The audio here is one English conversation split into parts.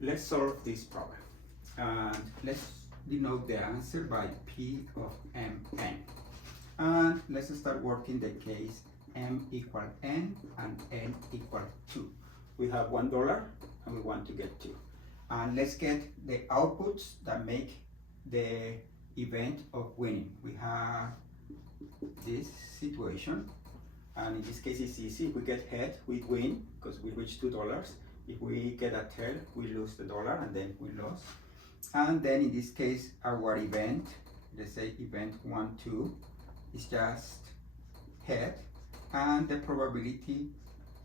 Let's solve this problem. And let's denote the answer by P of Mn. And let's start working the case M equal N and N equal 2. We have $1 and we want to get 2. And let's get the outputs that make the event of winning. We have this situation, and in this case it's easy. If we get head, we win because we reach $2. If we get a tail, we lose the dollar and then we lose. And then in this case, our event, let's say event 1, 2, is just head, and the probability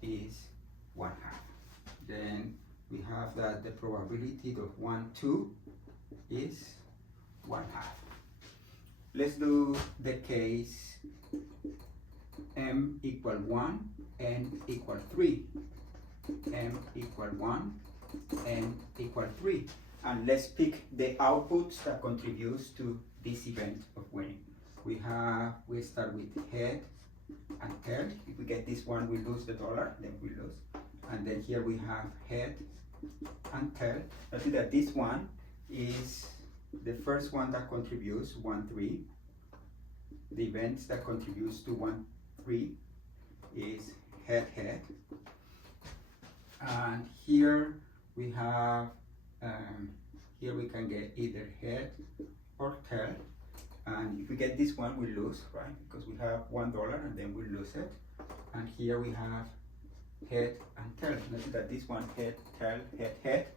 is 1/2. Then we have that the probability of 1, 2 is 1/2. Let's do the case M equal 1, N equal 3. M equal 1, N equal 3. And let's pick the outputs that contributes to this event of winning. We start with head and tail. If we get this one, we lose the dollar, then we lose. And then here we have head and tail. Notice that this one is the first one that contributes 1, 3. The events that contributes to 1, 3 is head, head. And here we have, here we can get either head or tail. And if we get this one, we lose, right? Because we have $1 and then we lose it. And here we have head and tail. Notice that this one, head, tail, head, head,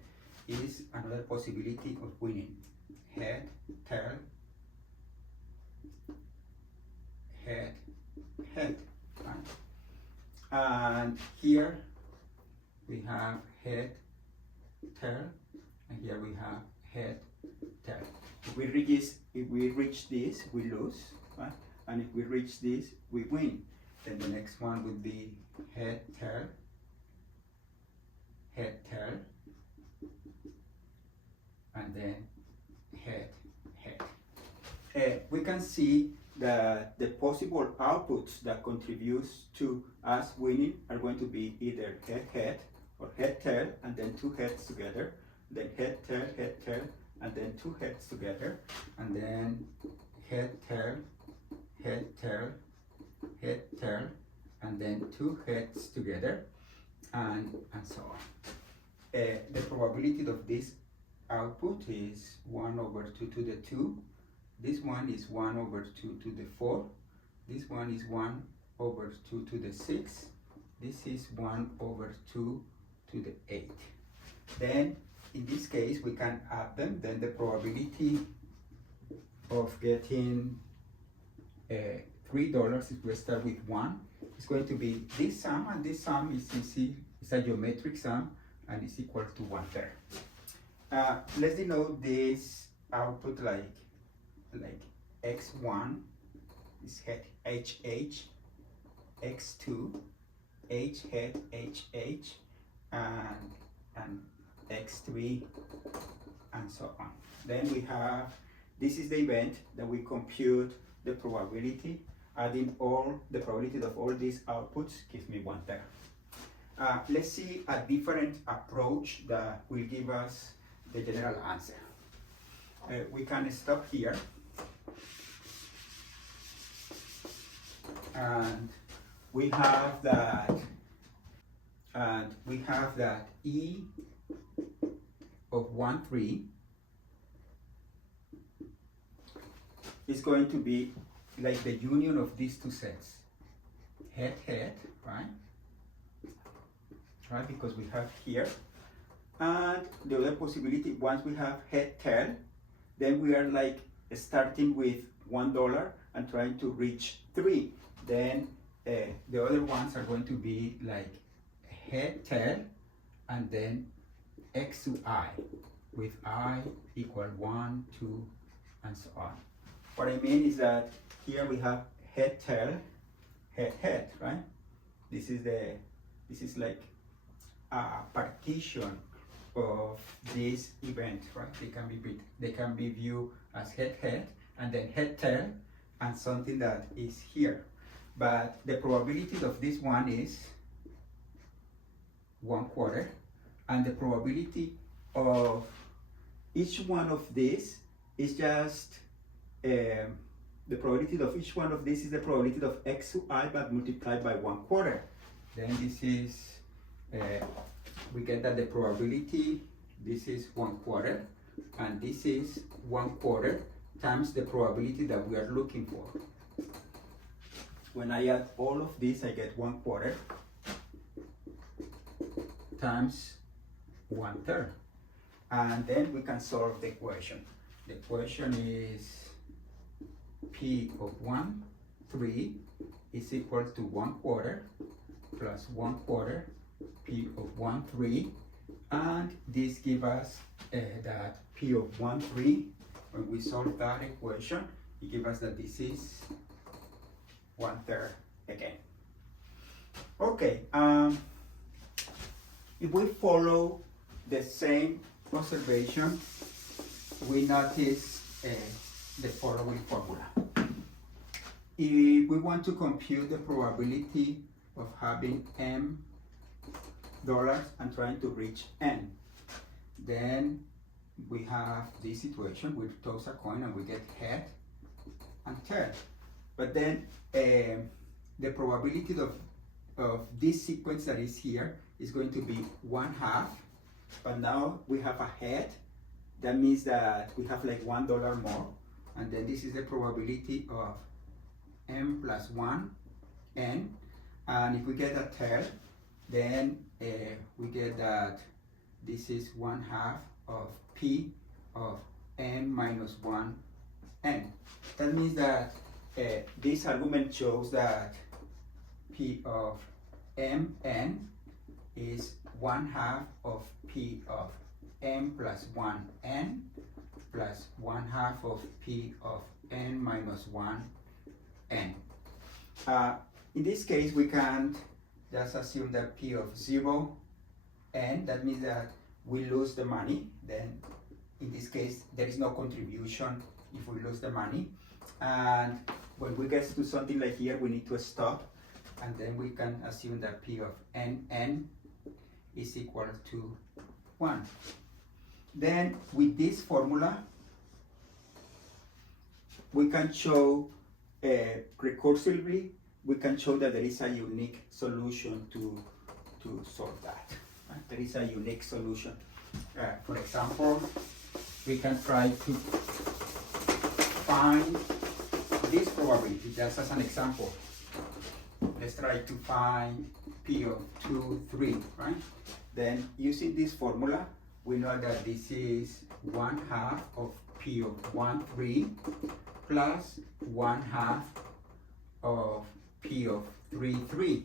is another possibility of winning. Head, tail, head, head, right? And here we have head, tail, and here we have head, tail. If we reach this, we lose, right? And if we reach this, we win. Then the next one would be head, tail, and then head, head. We can see that the possible outputs that contributes to us winning are going to be either head, head, or head, tail, and then 2 heads together, then head, tail, and then 2 heads together, and then head, tail, head, tail, and then 2 heads together, and so on. The probability of this output is 1/2 to the 2. This one is 1/2 to the 4. This one is 1/2 to the 6. This is 1/2 to the 8. Then in this case we can add them. Then the probability of getting $3 if we start with 1 is going to be this sum, and this sum is easy. It's a geometric sum and it's equal to 1/3. Let's denote this output like x1 is head HH, x2 H head HH, and x3, and so on. Then we have, this is the event that we compute the probability. Adding all the probability of all these outputs gives me 1/3. Let's see a different approach that will give us the general answer. We can stop here, and we have that E of 1, 3 is going to be like the union of these two sets, head, head, right? Right, because we have here. And the other possibility, once we have head, tail, then we are like starting with $1 and trying to reach 3. Then the other ones are going to be like head, tail, and then x to I, with I equal 1, 2, and so on. What I mean is that here we have head, tail, head, head, right? This is like a partition of this event, right? They can be viewed as head, head, and then head, tail, and something that is here. But the probability of this one is 1/4, and the probability of each one of these is just the probability of each one of these is the probability of x to I but multiplied by 1/4. Then this is, we get that the probability, this is 1/4, and this is 1/4 times the probability that we are looking for. When I add all of these, I get 1/4 times 1/3. And then we can solve the equation. The equation is P of 1/3 is equal to 1/4 plus 1/4 P of 1/3, and this gives us that P of 1/3. When we solve that equation, it gives us that this is 1/3 again. Okay, if we follow the same observation, we notice the following formula. If we want to compute the probability of having M dollars and trying to reach N, then we have this situation. We toss a coin and we get head and tail. But then the probability of this sequence that is here is going to be 1/2. But now we have a head. That means that we have like $1 more. And then this is the probability of M plus 1 N. And if we get a tail, then we get that this is 1/2 of P of M minus 1 N. That means that this argument shows that P of Mn is 1/2 of P of M plus 1 N plus 1/2 of P of N minus 1 N. In this case, we can just assume that P of 0 N, that means that we lose the money. Then in this case, there is no contribution if we lose the money. And when we get to something like here, we need to stop. And then we can assume that P of Nn is equal to 1. Then with this formula, we can show recursively, we can show that there is a unique solution to solve that. Right? There is a unique solution. For example, we can try to find this probability, just as an example. Let's try to find P of 2, 3, right? Then using this formula, we know that this is 1/2 of P of 1, 3 plus 1/2 of P of 3, 3.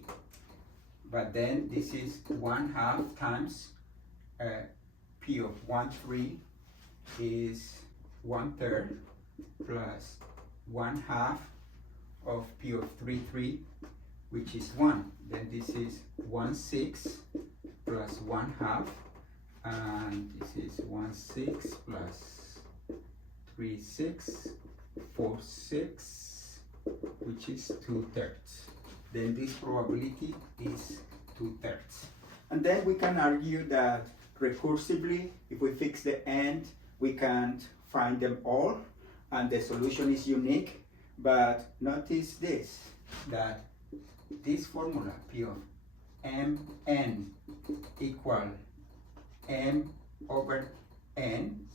But then this is 1/2 times P of 1, 3 is 1/3 plus 1/2 of P of 3, 3, which is 1. Then this is 1/6 plus 1/2, and this is 1/6 plus 3/6, 4/6, which is 2/3. Then this probability is 2/3. And then we can argue that recursively, if we fix the end, we can't find them all, and the solution is unique. But notice this, that this formula, P of Mn equal M over N,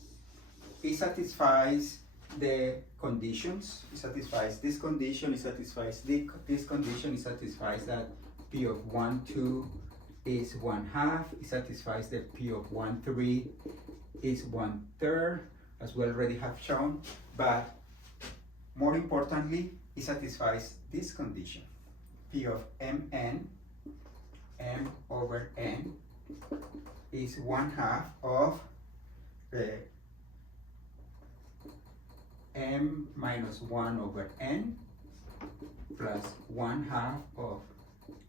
it satisfies the conditions. It satisfies this condition, it satisfies this condition, it satisfies that P of 1, 2 is 1/2, it satisfies that P of 1, 3 is 1/3, as we already have shown, but more importantly, it satisfies this condition. P of Mn, M over N, is 1/2 of M minus 1 over N plus 1/2 of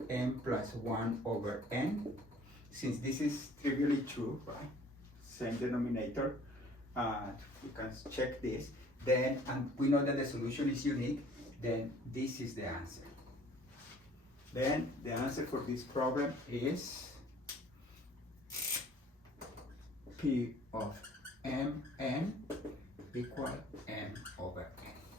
M plus 1 over N. Since this is trivially true, right? Same denominator, we can check this. Then, and we know that the solution is unique, then this is the answer. Then the answer for this problem is P P of mn